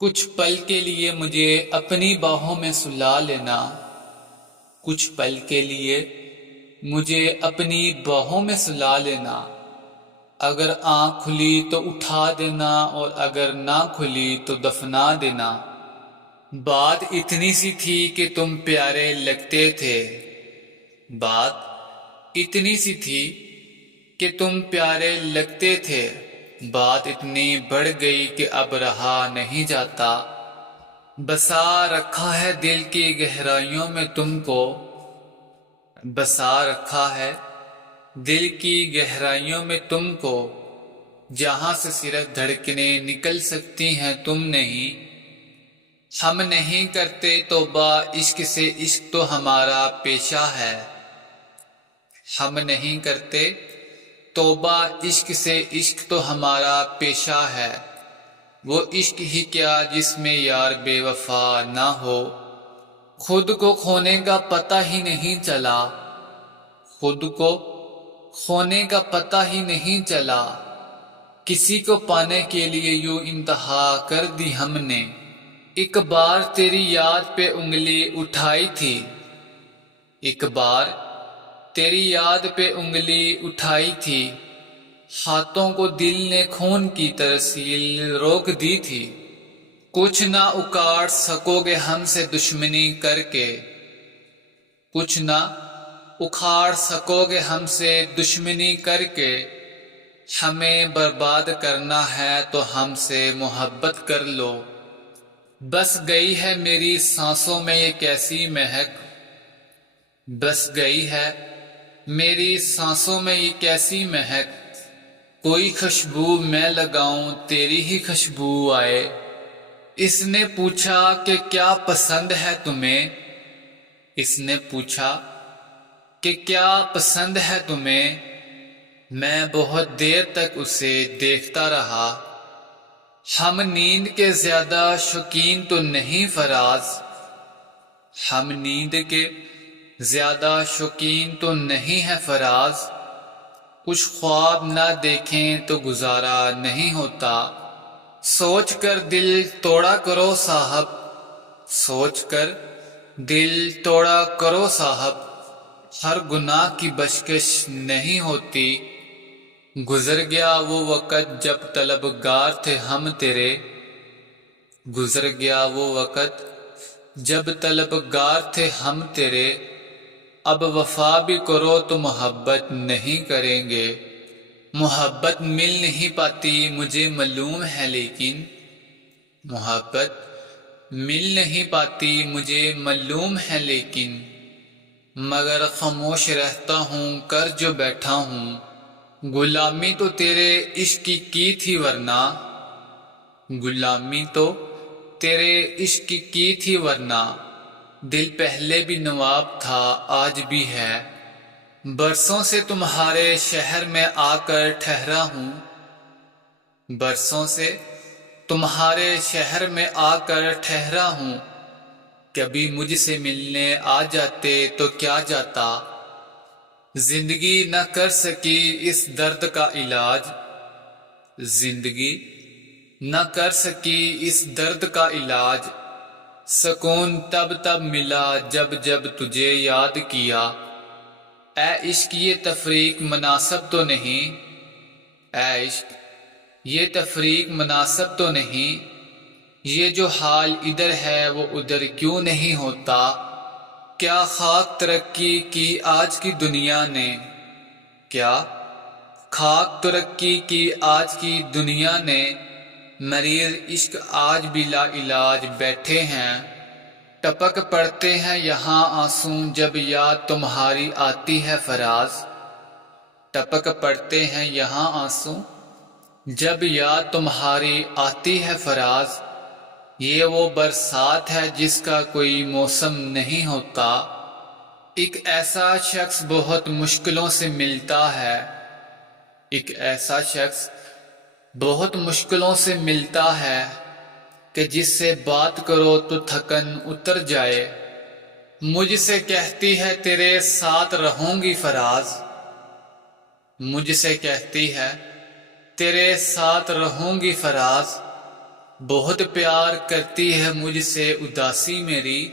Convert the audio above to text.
کچھ پل کے لیے مجھے اپنی باہوں میں سلا لینا، کچھ پل کے لیے مجھے اپنی باہوں میں سلا لینا۔ اگر آنکھ کھلی تو اٹھا دینا اور اگر نہ کھلی تو دفنا دینا۔ بات اتنی سی تھی کہ تم پیارے لگتے تھے، بات اتنی سی تھی کہ تم پیارے لگتے تھے، بات اتنی بڑھ گئی کہ اب رہا نہیں جاتا۔ بسا رکھا ہے دل کی گہرائیوں میں تم کو، بسا رکھا ہے دل کی گہرائیوں میں تم کو، جہاں سے صرف دھڑکنیں نکل سکتی ہیں تم نہیں۔ ہم نہیں کرتے توبہ عشق سے، عشق تو ہمارا پیشہ ہے۔ ہم نہیں کرتے توبہ عشق سے، عشق تو ہمارا پیشہ ہے۔ وہ عشق ہی کیا جس میں یار بے وفا نہ ہو، خود کو کھونے کا پتہ ہی نہیں چلا، خود کو کھونے کا پتہ ہی نہیں چلا۔ کسی کو پانے کے لیے یوں انتہا کر دی ہم نے، ایک بار تیری یاد پہ انگلی اٹھائی تھی، ایک بار تیری یاد پہ انگلی اٹھائی تھی، ہاتھوں کو دل نے خون کی ترسیل روک دی تھی۔ کچھ نہ اکاڑ سکو گے ہم سے دشمنی کر کے، کچھ نہ اکھاڑ سکو گے ہم سے دشمنی کر کے۔ ہمیں برباد کرنا ہے تو ہم سے محبت کر لو۔ بس گئی ہے میری سانسوں میں یہ کیسی مہک، بس گئی ہے میری سانسوں میں یہ کیسی مہک۔ کوئی خوشبو میں لگاؤں تیری ہی خوشبو آئے۔ اس نے پوچھا کہ کیا پسند ہے تمہیں، اس نے پوچھا کہ کیا پسند ہے تمہیں۔ میں بہت دیر تک اسے دیکھتا رہا۔ ہم نیند کے زیادہ شوقین تو نہیں فراز، ہم نیند کے زیادہ شوقین تو نہیں ہے فراز۔ کچھ خواب نہ دیکھیں تو گزارا نہیں ہوتا، سوچ کر دل توڑا کرو صاحب، سوچ کر دل توڑا کرو صاحب۔ ہر گناہ کی بخشش نہیں ہوتی، گزر گیا وہ وقت جب طلبگار تھے ہم تیرے، گزر گیا وہ وقت جب طلبگار تھے ہم تیرے۔ اب وفا بھی کرو تو محبت نہیں کریں گے، محبت مل نہیں پاتی مجھے معلوم ہے لیکن، محبت مل نہیں پاتی مجھے معلوم ہے لیکن، مگر خاموش رہتا ہوں کر جو بیٹھا ہوں۔ غلامی تو تیرے عشق کی تھی ورنہ، غلامی تو تیرے عشق کی تھی ورنہ، دل پہلے بھی نواب تھا آج بھی ہے۔ برسوں سے تمہارے شہر میں آ کر ٹھہرا ہوں، برسوں سے تمہارے شہر میں آ کر ٹھہرا ہوں۔ کبھی مجھ سے ملنے آ جاتے تو کیا جاتا، زندگی نہ کر سکی اس درد کا علاج، زندگی نہ کر سکی اس درد کا علاج۔ سکون تب تب ملا جب جب تجھے یاد کیا، اے عشق یہ تفریق مناسب تو نہیں، اے عشق یہ تفریق مناسب تو نہیں۔ یہ جو حال ادھر ہے وہ ادھر کیوں نہیں ہوتا، کیا خاک ترقی کی آج کی دنیا نے، کیا خاک ترقی کی آج کی دنیا نے۔ مریض عشق آج بھی لا علاج بیٹھے ہیں، ٹپک پڑتے ہیں یہاں آنسو جب یاد تمہاری آتی ہے فراز، ٹپک پڑتے ہیں یہاں آنسو جب یاد تمہاری آتی ہے فراز۔ یہ وہ برسات ہے جس کا کوئی موسم نہیں ہوتا، ایک ایسا شخص بہت مشکلوں سے ملتا ہے، ایک ایسا شخص بہت مشکلوں سے ملتا ہے کہ جس سے بات کرو تو تھکن اتر جائے۔ مجھ سے کہتی ہے تیرے ساتھ رہوں گی فراز، مجھ سے کہتی ہے تیرے ساتھ رہوں گی فراز۔ بہت پیار کرتی ہے مجھ سے اداسی میری،